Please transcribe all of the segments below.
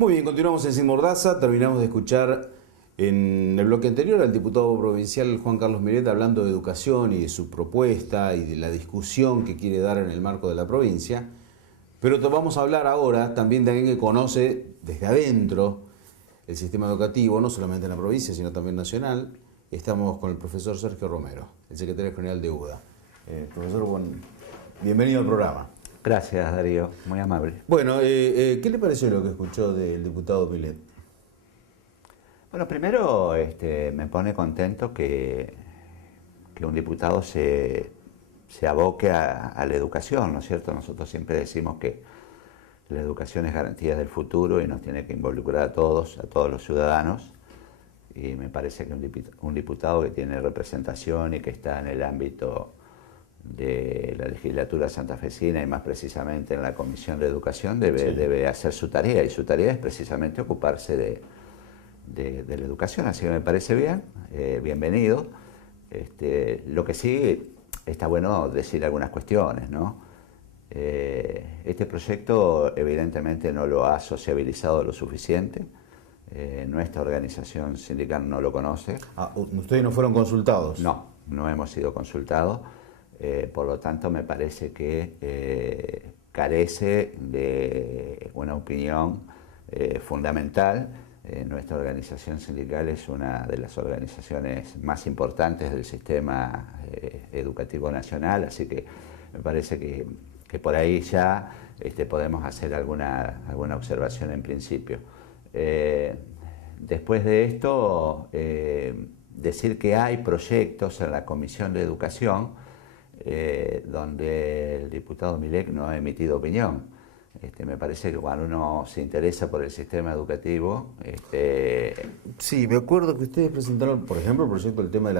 Muy bien, continuamos en Sin Mordaza. Terminamos de escuchar en el bloque anterior al diputado provincial Juan Carlos Miret hablando de educación y de su propuesta y de la discusión que quiere dar en el marco de la provincia. Pero vamos a hablar ahora también de alguien que conoce desde adentro el sistema educativo, no solamente en la provincia, sino también nacional. Estamos con el profesor Sergio Romero, el secretario general de UDA. Profesor, bienvenido al programa. Gracias, Darío, muy amable. Bueno, ¿qué le pareció lo que escuchó del diputado Milet? Bueno, primero me pone contento que un diputado se aboque a la educación, ¿no es cierto? Nosotros siempre decimos que la educación es garantía del futuro y nos tiene que involucrar a todos los ciudadanos. Y me parece que un diputado que tiene representación y que está en el ámbito de la legislatura santafesina y más precisamente en la Comisión de Educación debe hacer su tarea, y su tarea es precisamente ocuparse de la educación, así que me parece bien, bienvenido. Lo que sí está bueno decir algunas cuestiones, ¿no? Este proyecto evidentemente no lo ha sociabilizado lo suficiente. Nuestra organización sindical no lo conoce. ¿Ustedes no fueron consultados? No hemos sido consultados. Por lo tanto, me parece que carece de una opinión fundamental. Nuestra organización sindical es una de las organizaciones más importantes del sistema educativo nacional, así que me parece que por ahí ya podemos hacer alguna observación en principio. Después de esto, decir que hay proyectos en la Comisión de Educación donde el diputado Milet no ha emitido opinión. Me parece que cuando uno se interesa por el sistema educativo... Sí, me acuerdo que ustedes presentaron, por ejemplo, el proyecto del tema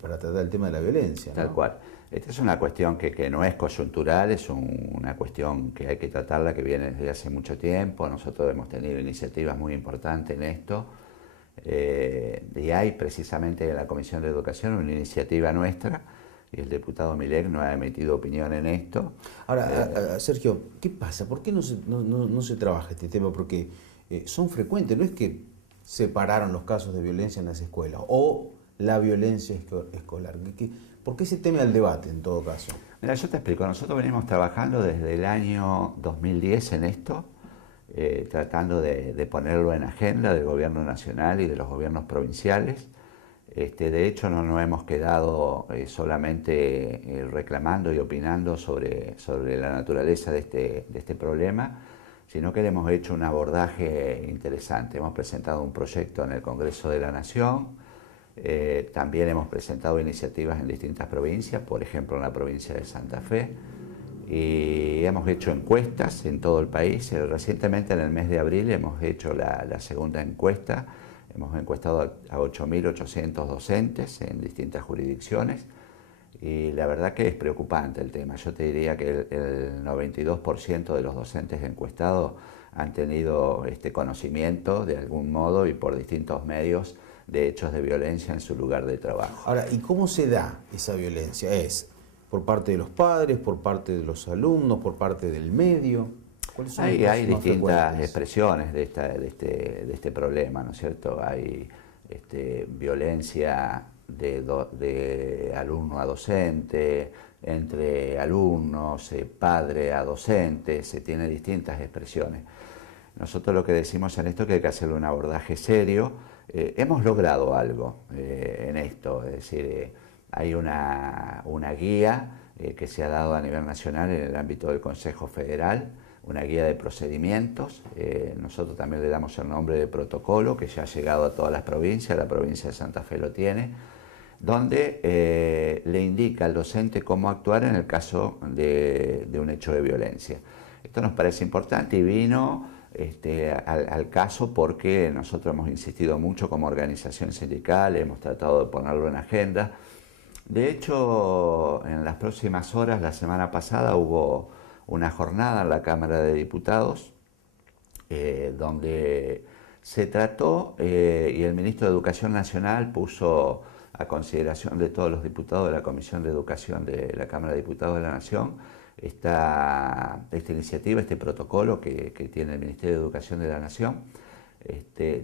para tratar el tema de la violencia, ¿no? Tal cual. Esta es una cuestión que no es coyuntural, es una cuestión que hay que tratarla, que viene desde hace mucho tiempo. Nosotros hemos tenido iniciativas muy importantes en esto. Y hay precisamente en la Comisión de Educación una iniciativa nuestra, y el diputado Milet no ha emitido opinión en esto. Ahora, Sergio, ¿qué pasa? ¿Por qué no se trabaja este tema? Porque son frecuentes, no es que se pararon los casos de violencia en las escuelas o la violencia escolar. ¿Por qué ese tema al debate en todo caso? Mira, yo te explico, nosotros venimos trabajando desde el año 2010 en esto, tratando de ponerlo en agenda del gobierno nacional y de los gobiernos provinciales. De hecho, no nos hemos quedado solamente reclamando y opinando sobre la naturaleza de este problema, sino que le hemos hecho un abordaje interesante. Hemos presentado un proyecto en el Congreso de la Nación, también hemos presentado iniciativas en distintas provincias, por ejemplo en la provincia de Santa Fe, y hemos hecho encuestas en todo el país. Recientemente, en el mes de abril, hemos hecho la segunda encuesta. Hemos encuestado a 8.800 docentes en distintas jurisdicciones y la verdad que es preocupante el tema. Yo te diría que el 92% de los docentes encuestados han tenido conocimiento de algún modo y por distintos medios de hechos de violencia en su lugar de trabajo. Ahora, ¿y cómo se da esa violencia? ¿Es por parte de los padres, por parte de los alumnos, por parte del medio? Hay distintas expresiones de este problema, ¿no es cierto? Hay violencia de alumno a docente, entre alumnos, padre a docente, se tiene distintas expresiones. Nosotros lo que decimos en esto es que hay que hacerle un abordaje serio. Hemos logrado algo en esto, es decir, hay una guía que se ha dado a nivel nacional en el ámbito del Consejo Federal, una guía de procedimientos. Nosotros también le damos el nombre de protocolo, que ya ha llegado a todas las provincias, la provincia de Santa Fe lo tiene, donde le indica al docente cómo actuar en el caso de un hecho de violencia. Esto nos parece importante y vino al caso porque nosotros hemos insistido mucho como organización sindical, hemos tratado de ponerlo en agenda. De hecho, en las próximas horas, la semana pasada, hubo una jornada en la Cámara de Diputados donde se trató y el ministro de Educación Nacional puso a consideración de todos los diputados de la Comisión de Educación de la Cámara de Diputados de la Nación esta iniciativa, este protocolo que tiene el Ministerio de Educación de la Nación,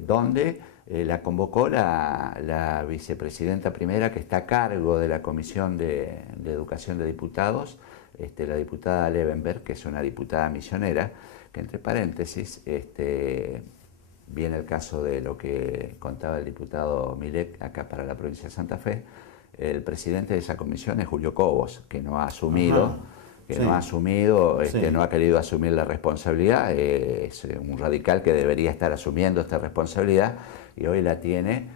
donde la convocó la vicepresidenta primera, que está a cargo de la Comisión de Educación de Diputados, la diputada Levenberg, que es una diputada misionera, que entre paréntesis, viene el caso de lo que contaba el diputado Milek acá para la provincia de Santa Fe. El presidente de esa comisión es Julio Cobos, que no ha asumido, no ha querido asumir la responsabilidad, es un radical que debería estar asumiendo esta responsabilidad, y hoy la tiene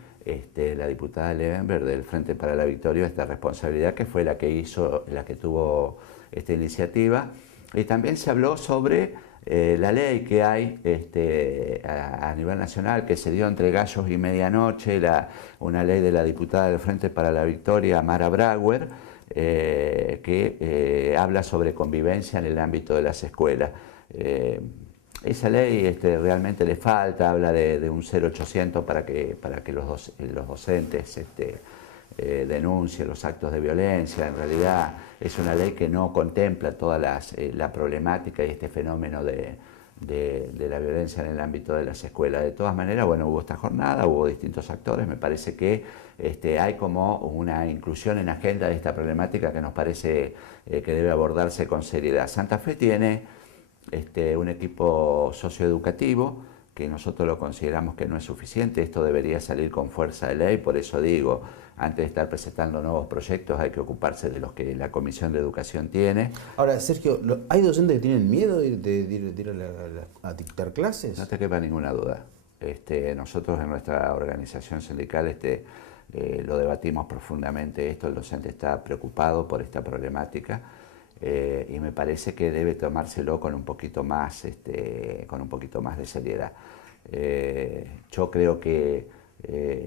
la diputada Levenberg del Frente para la Victoria, esta responsabilidad, que fue la que tuvo esta iniciativa. Y también se habló sobre la ley que hay a nivel nacional, que se dio entre gallos y medianoche, una ley de la diputada del Frente para la Victoria, Mara Brauer, que habla sobre convivencia en el ámbito de las escuelas. Esa ley realmente le falta, habla de un 0800 para que los docentes denuncien los actos de violencia. En realidad es una ley que no contempla toda la problemática y este fenómeno de la violencia en el ámbito de las escuelas. De todas maneras, bueno, hubo esta jornada, hubo distintos actores, me parece que hay como una inclusión en agenda de esta problemática que nos parece que debe abordarse con seriedad. Santa Fe tiene un equipo socioeducativo que nosotros lo consideramos que no es suficiente. Esto debería salir con fuerza de ley, por eso digo, antes de estar presentando nuevos proyectos hay que ocuparse de los que la Comisión de Educación tiene. Ahora, Sergio, ¿hay docentes que tienen miedo de ir a dictar clases? No te quepa ninguna duda. Nosotros en nuestra organización sindical lo debatimos profundamente esto, el docente está preocupado por esta problemática. Y me parece que debe tomárselo con un poquito más de seriedad. Yo creo que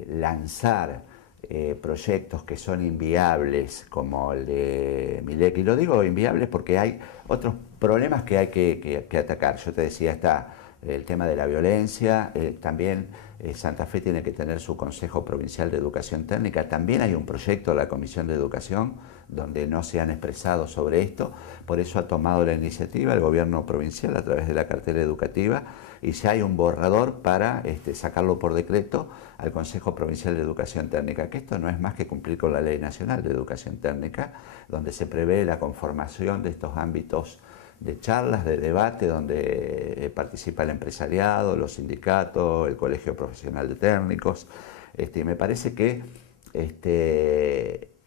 lanzar proyectos que son inviables, como el de Milek, y lo digo inviables porque hay otros problemas que hay que atacar. Yo te decía, está el tema de la violencia, también Santa Fe tiene que tener su Consejo Provincial de Educación Técnica, también hay un proyecto de la Comisión de Educación donde no se han expresado sobre esto, por eso ha tomado la iniciativa el gobierno provincial a través de la cartera educativa, y si hay un borrador para sacarlo por decreto al Consejo Provincial de Educación Técnica, que esto no es más que cumplir con la Ley Nacional de Educación Técnica, donde se prevé la conformación de estos ámbitos de charlas, de debate, donde participa el empresariado, los sindicatos, el Colegio Profesional de Técnicos. Me parece que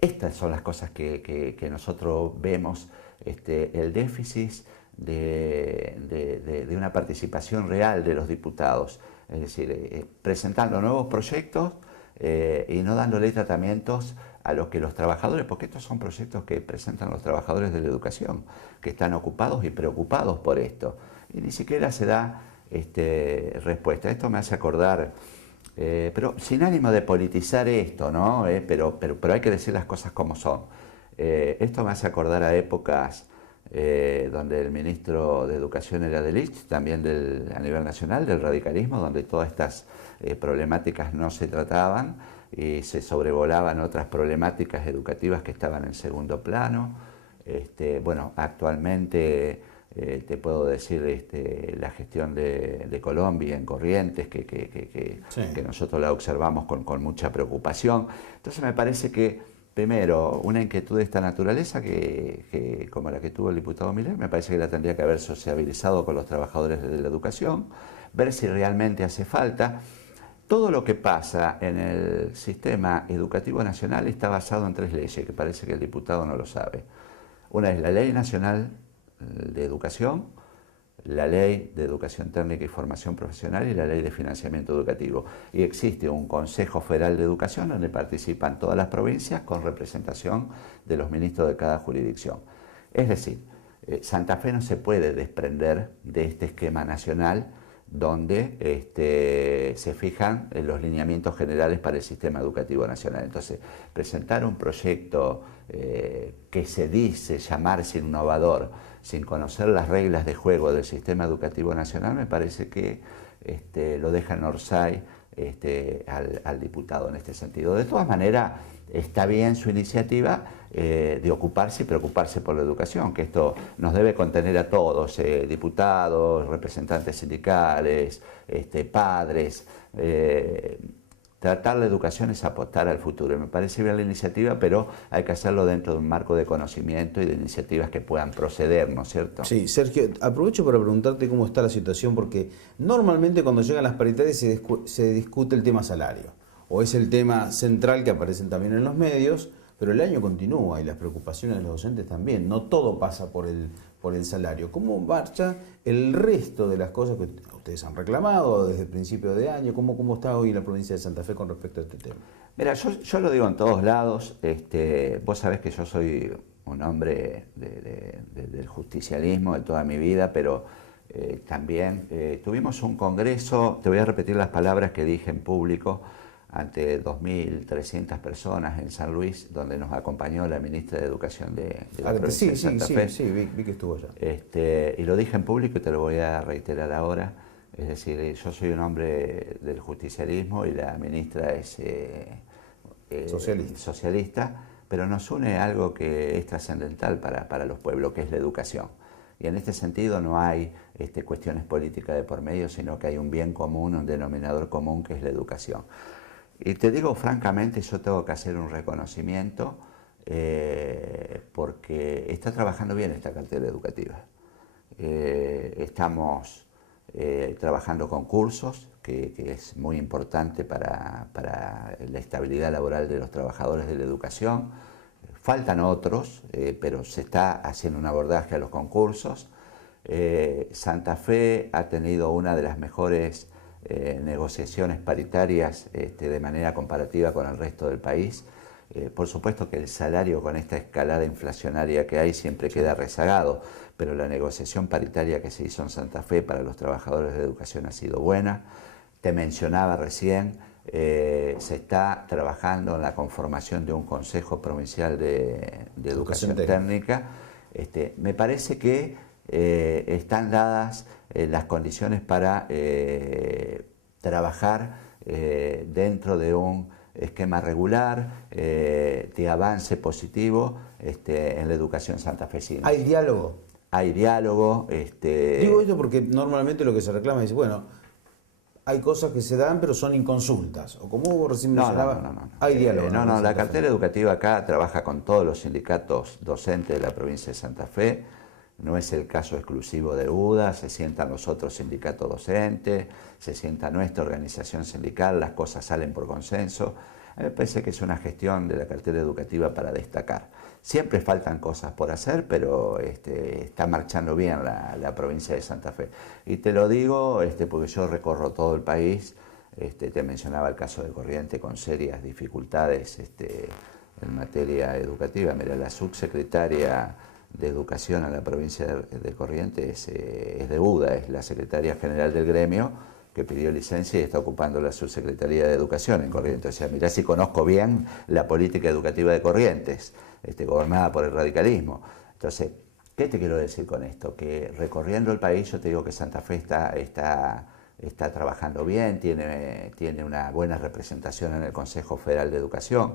estas son las cosas que nosotros vemos, el déficit de una participación real de los diputados, es decir, presentando nuevos proyectos y no dándole tratamientos a los que los trabajadores, porque estos son proyectos que presentan los trabajadores de la educación, que están ocupados y preocupados por esto, y ni siquiera se da respuesta. Esto me hace acordar, pero sin ánimo de politizar esto, ¿no? Pero hay que decir las cosas como son. Esto me hace acordar a épocas donde el ministro de Educación era de Lich, también a nivel nacional, del radicalismo, donde todas estas problemáticas no se trataban y se sobrevolaban otras problemáticas educativas que estaban en segundo plano. Bueno, actualmente te puedo decir la gestión de Colombia en Corrientes, que nosotros la observamos con mucha preocupación. Entonces me parece que, primero, una inquietud de esta naturaleza, como la que tuvo el diputado Milek, me parece que la tendría que haber sociabilizado con los trabajadores de la educación, ver si realmente hace falta. Todo lo que pasa en el sistema educativo nacional está basado en 3 leyes, que parece que el diputado no lo sabe. Una es la Ley Nacional de Educación, la Ley de Educación Técnica y Formación Profesional y la Ley de Financiamiento Educativo. Y existe un Consejo Federal de Educación donde participan todas las provincias con representación de los ministros de cada jurisdicción. Es decir, Santa Fe no se puede desprender de este esquema nacional donde se fijan los lineamientos generales para el sistema educativo nacional. Entonces, presentar un proyecto que se dice llamarse innovador, sin conocer las reglas de juego del sistema educativo nacional, me parece que lo deja en Orsay al diputado en este sentido. De todas maneras, está bien su iniciativa de ocuparse y preocuparse por la educación, que esto nos debe contener a todos, diputados, representantes sindicales, padres. Tratar la educación es apostar al futuro. Me parece bien la iniciativa, pero hay que hacerlo dentro de un marco de conocimiento y de iniciativas que puedan proceder, ¿no es cierto? Sí, Sergio, aprovecho para preguntarte cómo está la situación, porque normalmente cuando llegan las paritarias se discute el tema salario, o es el tema central que aparecen también en los medios, pero el año continúa y las preocupaciones de los docentes también. No todo pasa por el salario. ¿Cómo marcha el resto de las cosas que ustedes han reclamado desde el principio de año? ¿Cómo está hoy la provincia de Santa Fe con respecto a este tema? Mira, yo lo digo en todos lados. Vos sabés que yo soy un hombre del justicialismo de toda mi vida, pero también tuvimos un congreso, te voy a repetir las palabras que dije en público, ante 2.300 personas en San Luis, donde nos acompañó la ministra de Educación de la provincia de Santa Fe. Sí, vi que estuvo allá. Y lo dije en público y te lo voy a reiterar ahora. Es decir, yo soy un hombre del justicialismo y la ministra es socialista, pero nos une algo que es trascendental para los pueblos, que es la educación. Y en este sentido no hay cuestiones políticas de por medio, sino que hay un bien común, un denominador común, que es la educación. Y te digo francamente, yo tengo que hacer un reconocimiento porque está trabajando bien esta cartera educativa. Estamos trabajando con cursos, que es muy importante para la estabilidad laboral de los trabajadores de la educación. Faltan otros, pero se está haciendo un abordaje a los concursos. Santa Fe ha tenido una de las mejores negociaciones paritarias de manera comparativa con el resto del país. Por supuesto que el salario con esta escalada inflacionaria que hay siempre queda rezagado, pero la negociación paritaria que se hizo en Santa Fe para los trabajadores de educación ha sido buena. Te mencionaba recién, se está trabajando en la conformación de un Consejo Provincial de Educación Técnica. Me parece que están dadas las condiciones para trabajar dentro de un esquema regular, de avance positivo en la educación santafesina. ¿Hay diálogo? Hay diálogo. Digo esto porque normalmente lo que se reclama es, bueno, hay cosas que se dan pero son inconsultas, o como vos recién mencionabas, hay diálogo. La cartera educativa acá trabaja con todos los sindicatos docentes de la provincia de Santa Fe. No es el caso exclusivo de UDA, se sientan los otros sindicatos docentes, se sienta nuestra organización sindical, las cosas salen por consenso. A mí me parece que es una gestión de la cartera educativa para destacar. Siempre faltan cosas por hacer, pero está marchando bien la provincia de Santa Fe. Y te lo digo porque yo recorro todo el país. Te mencionaba el caso de Corrientes con serias dificultades en materia educativa. Mira, la subsecretaria de Educación en la provincia de Corrientes es de UDA, es la secretaria general del gremio, que pidió licencia y está ocupando la subsecretaría de Educación en Corrientes. O sea, mirá si conozco bien la política educativa de Corrientes, gobernada por el radicalismo. Entonces, ¿qué te quiero decir con esto? Que recorriendo el país, yo te digo que Santa Fe está trabajando bien, tiene una buena representación en el Consejo Federal de Educación.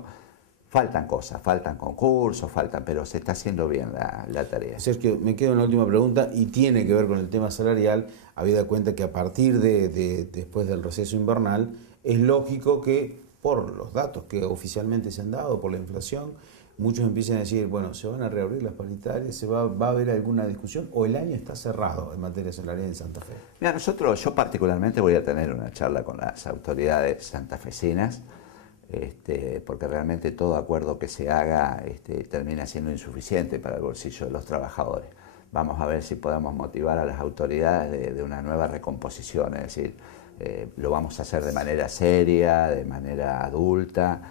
Faltan cosas, faltan concursos, pero se está haciendo bien la tarea. Sergio, me quedo en la última pregunta y tiene que ver con el tema salarial, habida cuenta que a partir después del receso invernal, es lógico que por los datos que oficialmente se han dado, por la inflación, muchos empiezan a decir, bueno, se van a reabrir las paritarias, va a haber alguna discusión, o el año está cerrado en materia salarial en Santa Fe. Mira, yo particularmente voy a tener una charla con las autoridades santafesinas, porque realmente todo acuerdo que se haga termina siendo insuficiente para el bolsillo de los trabajadores. Vamos a ver si podemos motivar a las autoridades de una nueva recomposición, es decir, lo vamos a hacer de manera seria, de manera adulta,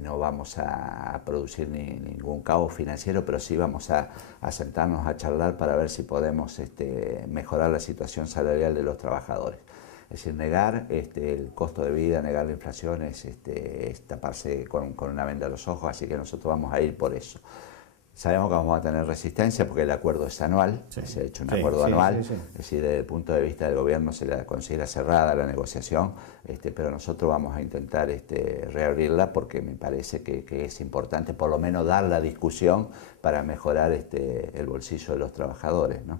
no vamos a producir ningún caos financiero, pero sí vamos a sentarnos a charlar para ver si podemos mejorar la situación salarial de los trabajadores. Es decir, negar el costo de vida, negar la inflación es taparse con una venda a los ojos, así que nosotros vamos a ir por eso. Sabemos que vamos a tener resistencia porque el acuerdo es anual, Sí. se ha hecho un Sí, acuerdo sí, anual, sí, sí. es decir, desde el punto de vista del gobierno se la considera cerrada la negociación, pero nosotros vamos a intentar reabrirla porque me parece que es importante por lo menos dar la discusión para mejorar el bolsillo de los trabajadores, ¿no?